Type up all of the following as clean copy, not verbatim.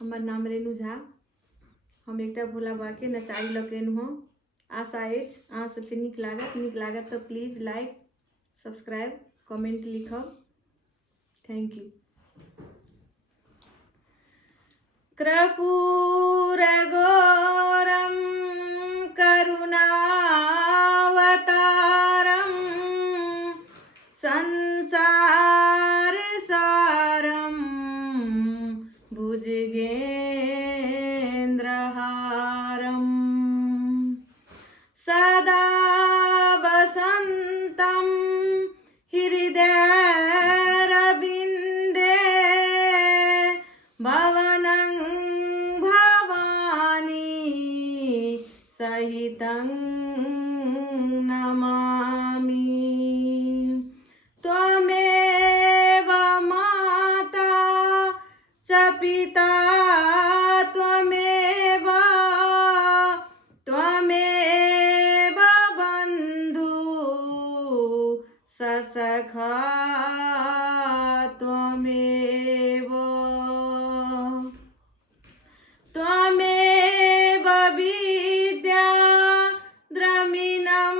हमार नाम रेणु झा। हम एक भोला बाबा के नचारी लकेन हूँ। आशा अहाँ सबके नीक लागत तो प्लीज़ लाइक सब्सक्राइब कमेंट लिखब। Thank you. कर्पूर गौरम करुणावतारम संसार सारम भुजगेन्द्रहारम सदा वसन्तं हृदयारविन्दे भवनं भवानी सहितं नमामि। त्वमेव माता च पिता त्वमेव बन्धु ससखा त्वमेव विद्या द्रविणं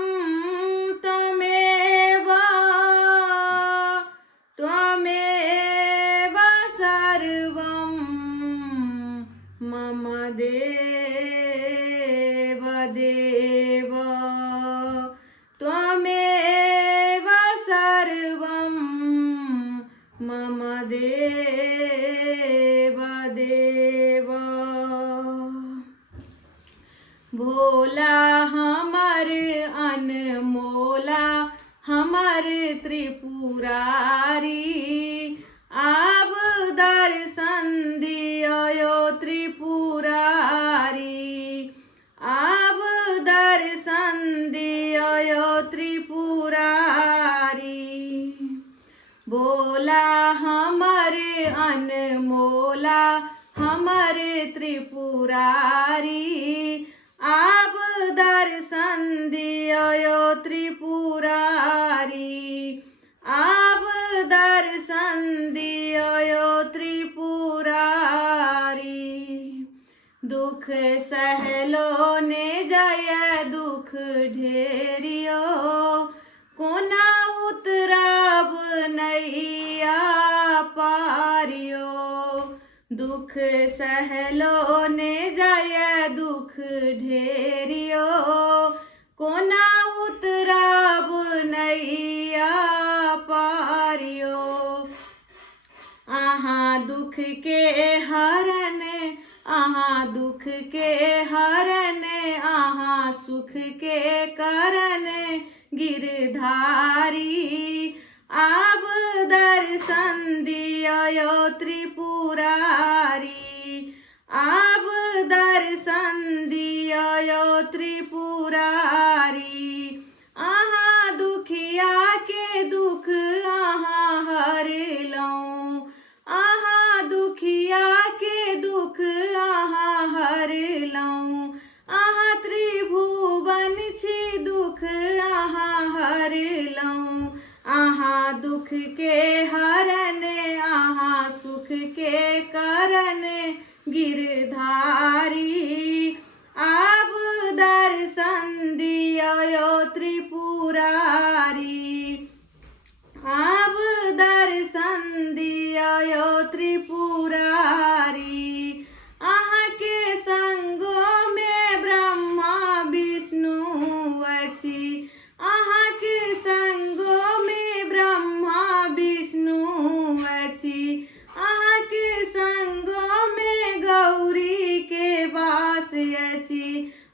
त्वमेव सर्वं मम देव देव त्वमेव सर्वं मम देव देव। भोला हमर अनमोला हमर त्रिपुरारी आब दर्शन दियो त्रिपुरारी आब दर्शन दियो त्रिपुरारी। भोला हमर अनमोला हमर त्रिपुरारी आब दर्शन दियो त्रिपुरारी आब दर्शन दियो त्रिपुरारी। दुख सहलो ने जय दुख ढेरियो कोना उतराब नैया पारियो। दुख सहलो ने जय दुख ढेरियो कोना उतराब नैया पारियो। आहाँ दुख के हरण आहाँ दुख के हरण आहाँ सुख के करण गिरधारी आब दर्शन दियो त्रिपुरारी आब दर्शन दियो त्रिपुरारी। आहाँ दुखिया के दुख आहाँ हरलौं आहाँ दुखिया के दुख आहाँ हरलौं। आहाँ त्रिभुवन छी दुख आहाँ हरलौं। आहाँ दुख के हरण आहाँ सुख के करण गिरधारी आब दर्शन दियो त्रिपुरारी आब दर्शन दियो त्रिपुरारी। आहाँ के संगो में ब्रह्मा विष्णु अछि आहाँ के संगो में ब्रह्मा विष्णु अछि आहाँ के संगो में गौरी के वास अछि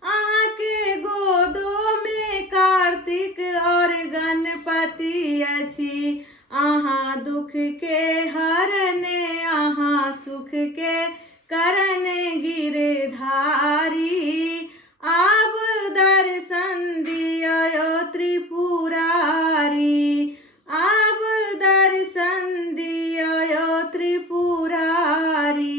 आहाँ के गोदो में कार्तिक और गणपति अछि। आहाँ दुख के हरण आहाँ सुख के करण गिरधारी आब दर्शन दियो त्रिपुरारी आब दर्शन दियो त्रिपुरारी।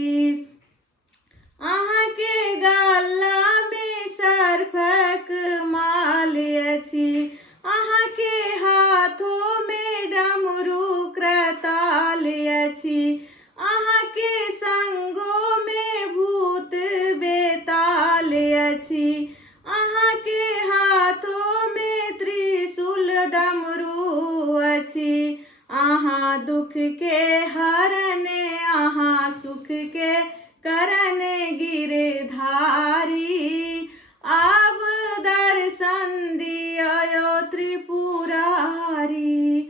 आहाँ के गला में सर्पक माल अछि आहाँ के हाथों में डमरू क्रताल अछि आहाँ के संगो में दुख के करन गिरधारी। अब दर्शन दियो त्रिपुरारी,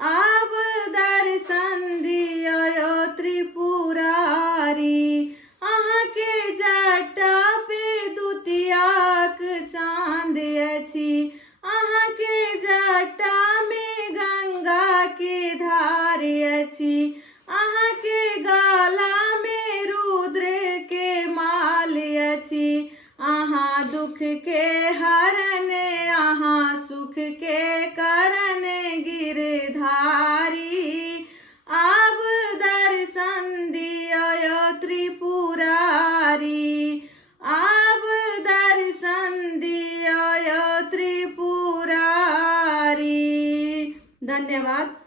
अब दर्शन दियो त्रिपुरारी। अहाँ के जटा पे दुतियाक चाँद अछि, अहाँ के जटा में गंगा के धार अछि, अहाँ के गला में रुद्र के माल अछि। अहाँ दुख के हरन, अहाँ सुख के करन गिरधारी। अब दर्शन दियो त्रिपुरारी, अब दर्शन दियो त्रिपुरारी। धन्यवाद।